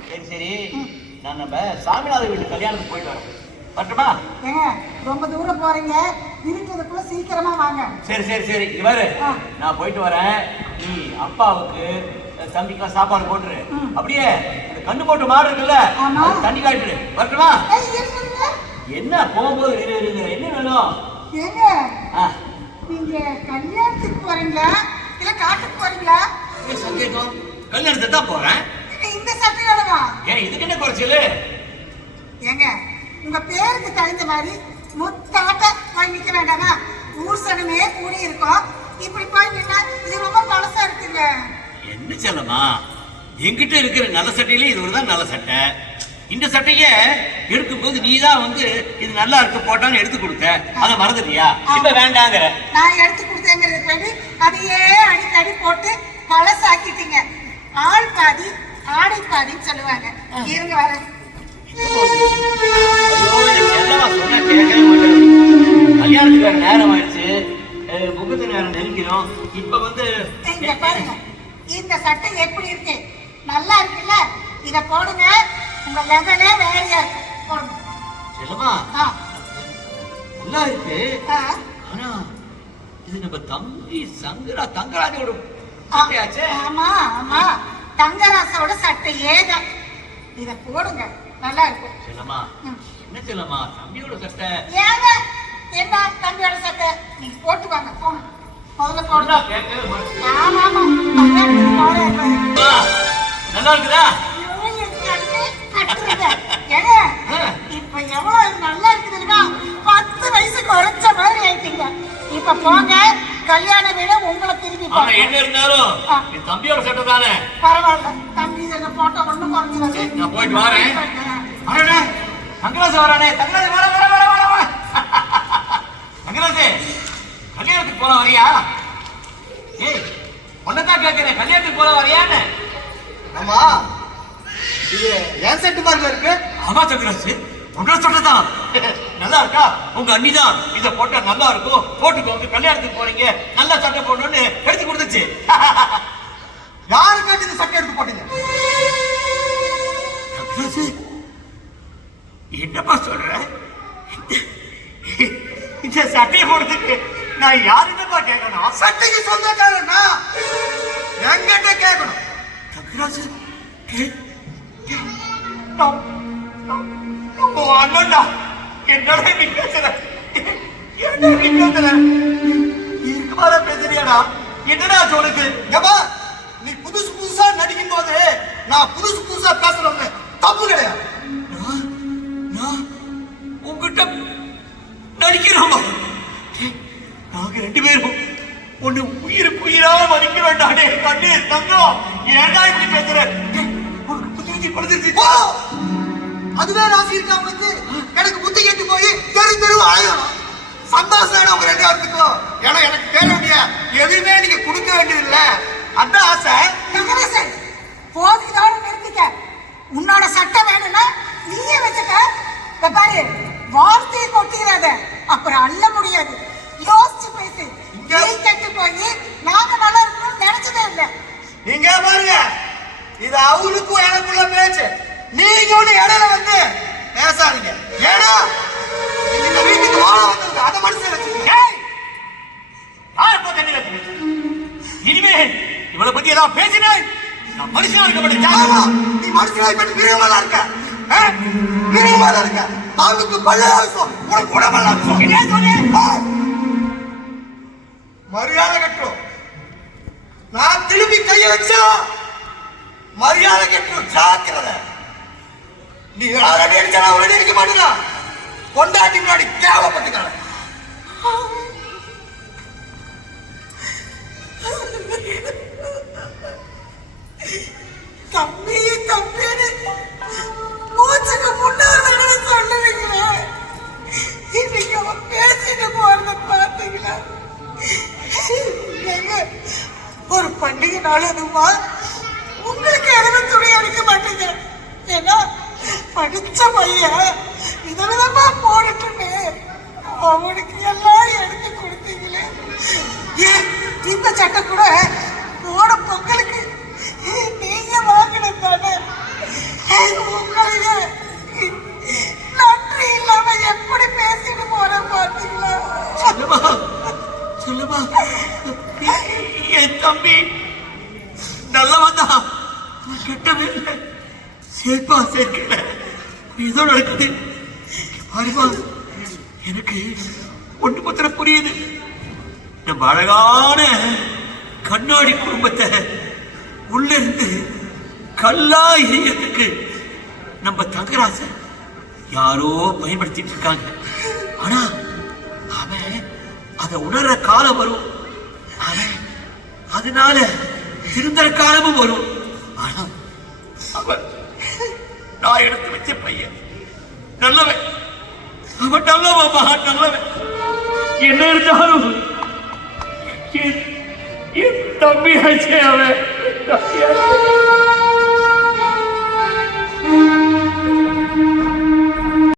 சரி சரி. நான் நம்ம சாமிநாத வீட்டு கல்யாணத்துக்கு போயிட்டு வரேன். வரட்டுமா? ஏங்க ரொம்ப தூரம் போறீங்க. இருக்கிறதுக்குள்ள சீக்கிரமா வாங்க. சரி சரி சரி. இவரு. நான் போயிட்டு வரேன். நீ அப்பாவுக்கு தம்பிக்கெல்லாம் சாப்பாடு போட்டுரு. அப்படியே இந்த கண்ணு போட்டு மாடு இருக்குல்ல தண்ணி காட்டுரு வரட்டுமா. என்ன போகும்போது என்ன வேணும்? ஏங்க ஆ, நீங்க கல்யாணத்துக்கு போறீங்களா? இல்ல காட்டுக்கு போறீங்களா? சந்தேகம் கல்யாணத்துக்கு தான் போறேன். சட்டையோடவா ஏன் இதுக்கு என்ன குறைச்சல்? ஏங்க உங்க பேருக்கு தகுந்த மாதிரி முத்தாட்ட போய் நிக்க வேண்டாமா? ஊர் சனமே கூடி இருக்கோம். இப்படி போய் நின்னா இது ரொம்ப பழசா இருக்குங்க. என்ன செல்லமா என்கிட்ட இருக்கிற நல்ல சட்டையில இது ஒரு தான் நல்ல சட்டை. இந்த சட்டைய எடுக்கும்போது நீ தான் வந்து இது நல்லா இருக்கு போட்டான்னு எடுத்து கொடுத்த. அதை மறந்துட்டியா? இப்ப வேண்டாங்கிற. நான் எடுத்து கொடுத்தேங்கிறதுக்கு வேண்டி அதையே அடிக்கடி போட்டு பழசாக்கிட்டீங்க. ஆள் பாதி சொல்லுவாங்க. இருங்க வர கல்யாணத்துக்கு நேரம் ஆயிடுச்சு. முகத்து நேரம் நெருங்கிறோம் இப்ப வந்து இங்க பாருங்க. இந்த சட்டை எப்படி இருக்கு? நல்லா இருக்குல்ல? இத போடுங்க. உங்க லெவலே வேறையா இருக்கும் போடுங்க. செல்லமா நல்லா இருக்கு. ஆனா இது நம்ம தம்பி சங்கரா தங்கராஜோட ஆமா ஆமா. தங்கராசோட சட்டையே தான் இத போடுங்க. நல்லா இருக்கும். செல்லமா ம். என்ன செல்லமா தம்பியோட சட்டை? ஏங்க என்ன தம்பியோட சட்டை? நீங்க போட்டு வாங்க போங்க. முதல்ல போடுங்க. ஆமா நல்லா இருக்குதா? இப்ப எவ்வளவு நல்லா இருக்குது தெரியுமா? பத்து வயசு குறைச்ச மாதிரி ஆயிட்டீங்க. இப்ப போங்க. கல்யாண வீடு உங்களை திரும்பி ஆனா. என்ன இருந்தாலும். என் தம்பியோட சட்டை தானே? பரவாயில்ல. தம்பி இதை போட்டா ஒண்ணும் குறைஞ்சிடாது. நான் போயிட்டு வரேன். அடடே, தங்கராஜ் வரானே. தங்கராஜ் வர வர வர வர வர. தங்கராஜ் கல்யாணத்துக்கு போல வரியா? ஏய் உன்னதான் கேட்கிறேன் கல்யாணத்துக்கு போல வரியான்னு ஆமா. இது ஏன் செட்டு மாதிரி இருக்கு? ஆமா தங்கராஜ் உங்களை சட்டைதான் நல்லா இருக்கா? உங்க அண்ணி தான் இதை போட்டா நல்லா இருக்கும். போட்டுக்கோங்க கல்யாணத்துக்கு போறீங்க. நல்ல சட்டை போடணும்னு எடுத்து கொடுத்துச்சு. யாருக்காட்டி இந்த சட்டை எடுத்து போட்டீங்க? என்னப்பா சொல்ற? இந்த சட்டையை போடுறதுக்கு நான் யாருன்னப்பா கேட்கணும்? சட்டைக்கு என்னடா நீ பேசுற? என்ன நீ பேசுற? இதுக்கு மேல பேசுறியாடா என்னடா ஆச்சு உனக்கு? ஏப்பா நீ புதுசு புதுசா நடிக்கும் போது நான் புதுசு புதுசா பேசுறவங்க தப்பு கிடையாது. உங்ககிட்ட நடிக்கிறோமா? நாங்க ரெண்டு பேரும் ஒண்ணு உயிருக்கு உயிரா மதிக்க வேண்டாடே கண்ணீர் தங்கம். ஏன்டா இப்படி பேசுற? உனக்கு புத்திருச்சி படுத்துருச்சு அதுவே ராசி இருக்கா உனக்கு எனக்கு புத்தி கேட்டு போய் தெரு தெரு அலையணும் சந்தோஷம் வேணும் உங்க ரெண்டு பேர்த்துக்கும் ஏன்னா எனக்கு தேர வேண்டிய எதுவுமே நீங்க கொடுக்க வேண்டியது இல்ல அதான் ஆசை? கங்கரேசன், போதுதோட நிறுத்திக்க. உன்னோட சட்டை வேணும்னா நீயே வச்சுக்க. பாரு வார்த்தையை கொட்டிடாத அப்புறம் அள்ள முடியாது. யோசிச்சு பேசு. நீ கெட்டு போய் நாங்க நல்லா இருக்கணும்னு நினைச்சதே இல்லை. நீங்க பாருங்க. இது அவளுக்கும் எனக்குள்ள பேச்சு. நீங்க ஒண்ணு இடையில வந்து பேசாதீங்க ஏன்னா இந்த வீட்டுக்கு வாழ வந்தது அதை மனசுல வச்சுக்கோங்க ஏய்! யார் இப்ப தண்ணி வச்சு பேசுற? இனிமே இவளை பத்தி ஏதாவது பேசினேன் நான் மனுஷனா இருக்க மாட்டேன். நீ மனுஷனாய் பட்டு மிருகமா இருக்க? மிருகமா இருக்க அவளுக்கு பல்ல அரிசம் உனக்கு உடம்பல்ல அரிசம் என்ன சொன்னேன்? மரியாதை கட்டும் நான் திரும்பி கைய வச்சா மரியாதை கட்டும் ஜாக்கிரதை நீ யாரும் அடிச்சா நான் அடிக்க மாட்டேனா கொண்டாட்டி முன்னாடி தேவைப்பட்டுக்கிறேன் தம்பி தம்பின்னு மூச்சுக்கு முன்னாடி தடவை சொல்லுவீங்களே? இன்னைக்கு அவன் பேசிட்டு போறத பார்த்தீங்களா? ஒரு பண்டிகை நாள் அதுமா படிச்ச பையன் விதவிதமா போட்டுட்டு அவனுக்கு எல்லாம் எடுத்து கொடுத்தீங்களே. ஏன் இந்த சட்டை கூட போட பொங்கலுக்கு நீங்க வாங்கினது தானே? உங்களையே நன்றி இல்லாம எப்படி பேசிட்டு போறேன் பாத்தீங்களா? சொல்லுமா சொல்லுமா. என் தம்பி நல்லவன் தான். கெட்டவே சேர்ப்பா சேர்க்கல ஏதோ நடக்குது அறிவா எனக்கு ஒன்று பத்திரம் புரியுது. நம்ம அழகான கண்ணாடி குடும்பத்தை உள்ள இருந்து கல்லா எரியறதுக்கு நம்ம தங்கராச யாரோ பயன்படுத்திட்டு இருக்காங்க. ஆனா அவன் அதை உணர்ற காலம் வரும். அவன் அதனால திருந்தற காலமும் வரும். ஆனா அவன் நான் எடுத்து வச்ச பையன். நல்லவன். அவன் நல்லவன் மகா நல்லவன். என்ன இருந்தாலும் என் என் தம்பி ஆச்சே அவன். என் தம்பி ஆச்சே.